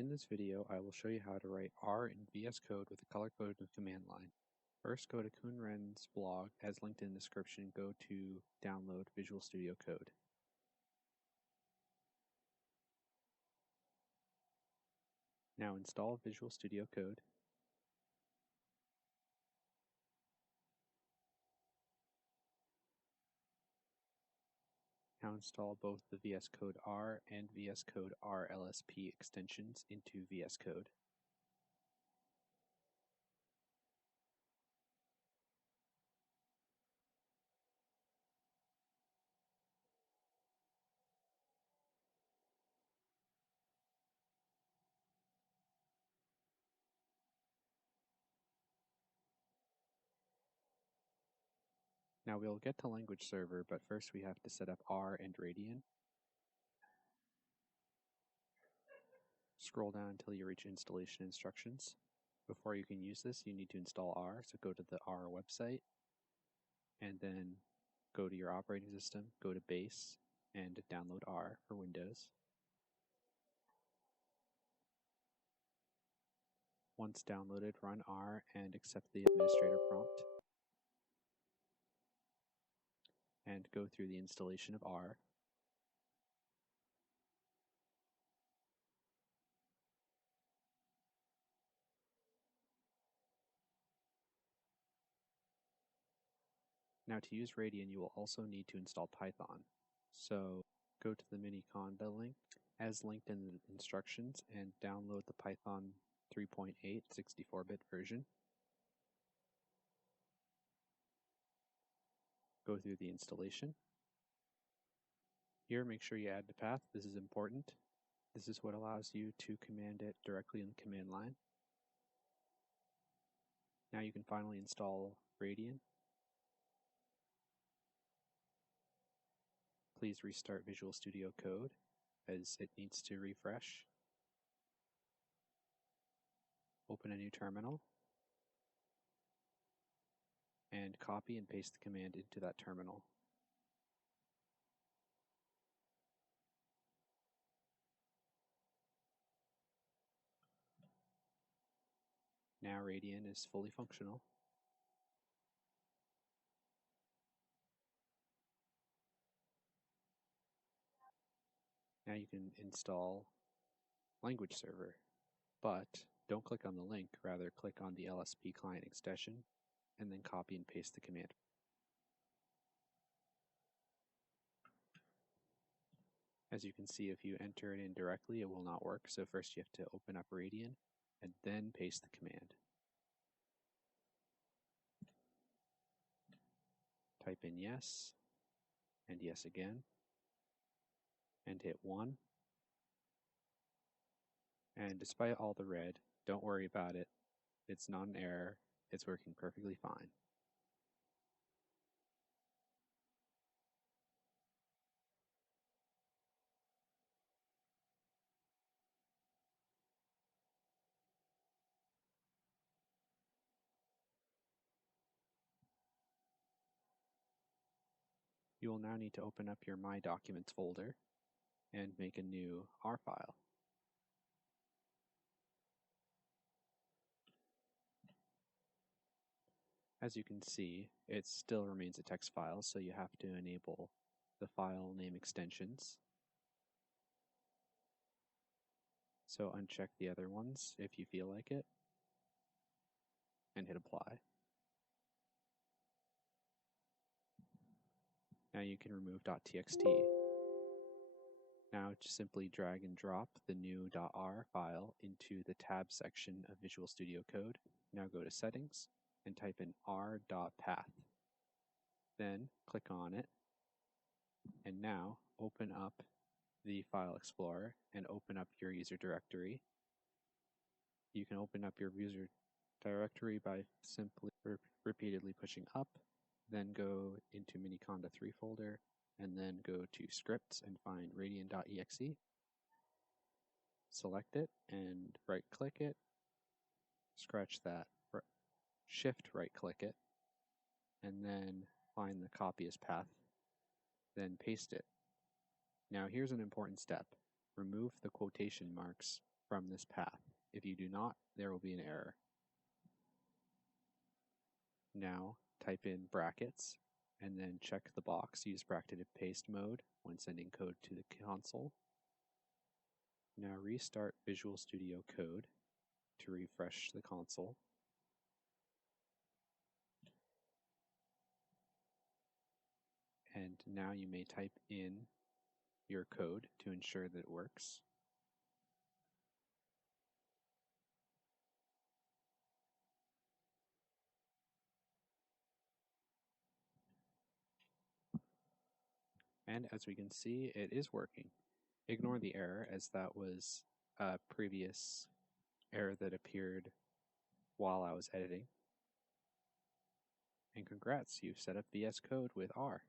In this video, I will show you how to write R in VS Code with a color-coded command line. First, go to Kuhnren's blog, as linked in the description. Go to download Visual Studio Code. Now install Visual Studio Code. Now install both the VS Code R and VS Code R LSP extensions into VS Code. Now we'll get to language server, but first we have to set up R and Radian. Scroll down until you reach installation instructions. Before you can use this, you need to install R, so go to the R website, and then go to your operating system, go to Base, and download R for Windows. Once downloaded, run R and accept the administrator prompt, and go through the installation of R. Now to use Radian, you will also need to install Python. So go to the mini conda link, as linked in the instructions, and download the Python 3.8 64-bit version. Go through the installation. Here, make sure you add the path. This is important. This is what allows you to command it directly in the command line. Now you can finally install Radian. Please restart Visual Studio Code as it needs to refresh. Open a new terminal and copy and paste the command into that terminal. Now Radian is fully functional. Now you can install Language Server, but don't click on the link, rather click on the LSP client extension and then copy and paste the command. As you can see, if you enter it in directly, it will not work, so first you have to open up Radian and then paste the command. Type in yes, and yes again, and hit 1. And despite all the red, don't worry about it. It's not an error. It's working perfectly fine. You will now need to open up your My Documents folder and make a new R file. As you can see, it still remains a text file, so you have to enable the file name extensions. So uncheck the other ones if you feel like it, and hit apply. Now you can remove .txt. Now just simply drag and drop the new .r file into the tab section of Visual Studio Code. Now go to Settings and type in r.path. Then click on it, and now open up the File Explorer and open up your user directory. You can open up your user directory by simply repeatedly pushing up, then go into Miniconda 3 folder, and then go to Scripts and find Radian.exe. Select it and right-click it, scratch that, shift right-click it, and then find the copy as path, then paste it. Now here's an important step. Remove the quotation marks from this path. If you do not, there will be an error. Now type in brackets and then check the box, use bracketed paste mode when sending code to the console. Now restart Visual Studio Code to refresh the console. And now you may type in your code to ensure that it works. And as we can see, it is working. Ignore the error, as that was a previous error that appeared while I was editing. And congrats, you've set up VS Code with R.